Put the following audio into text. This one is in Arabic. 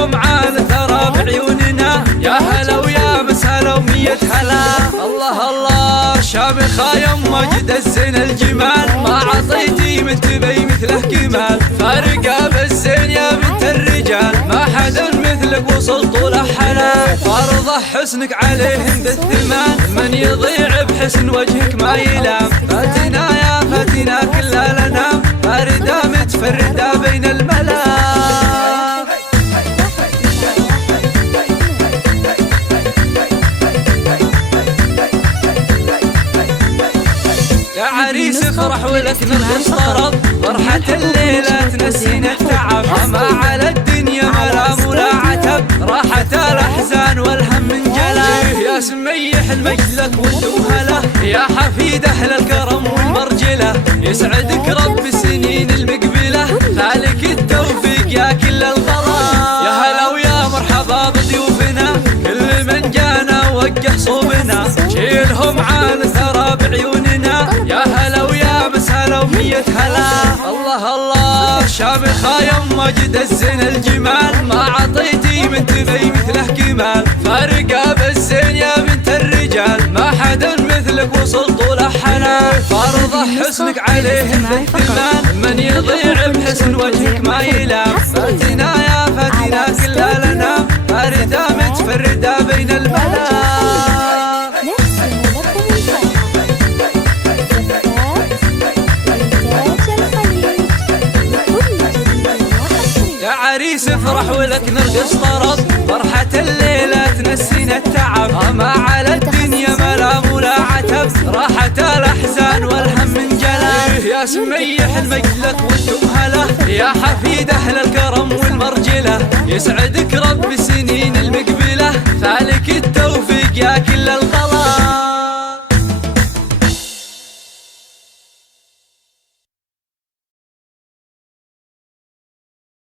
شيلهم عال ثرى بعيوننا، يا هلا ويا مسهلا ومية هلا. الله الله شامخة يما جد الزين الجمال، ما عطيتي من تبي مثله كمال، فارقة بالزين يا بنت الرجال، ما حد مثلك وصل طوله حلا. فرض حسنك عليهم بالثمان، من يضيع بحسن وجهك ما يلام. فاتنا يا فاتنا كل الانام، فاردة متفردة بين الملا. يا عريس افرح ولك نرقص طرب، فرحة الليلة تنسينا التعب، ما على الدنيا ملام ولا عتب، راحت الأحزان والهم من جلا. يا سميح المجد لك ود وهلا، يا حفيد أهل الكرم والمرجلة، يسعدك رب السنين المقبلة، خالق التوفيق يا كل الغلا. يا هلا ويا مرحبا بضيوفنا، كل من جانا وجه صوبنا، شيلهم عال ثرى بعيوننا، يا هلا ويا مسهلا ومية هلا. الله الله شامخة يما جد الزين الجمال، ما عطيتي من تبي مثله كمال، فارقة بالزين يا بنت الرجال، ما حد مثلك وصل طوله حلا. فرض حسنك عليهم بالثمان، من يضيع بحسن وجهك ما يلام. فاتنا يا فاتنا كل الانام، فاردة متفردة بين الملا. عريس افرح ولك نرقص طرب، فرحة الليلة تنسينا التعب، ما على الدنيا ملام ولا عتب، راحت الأحزان والهم من جلا. يا سميح المجد لك ود وهلا، يا حفيد أهل الكرم والمرجلة، يسعدك رب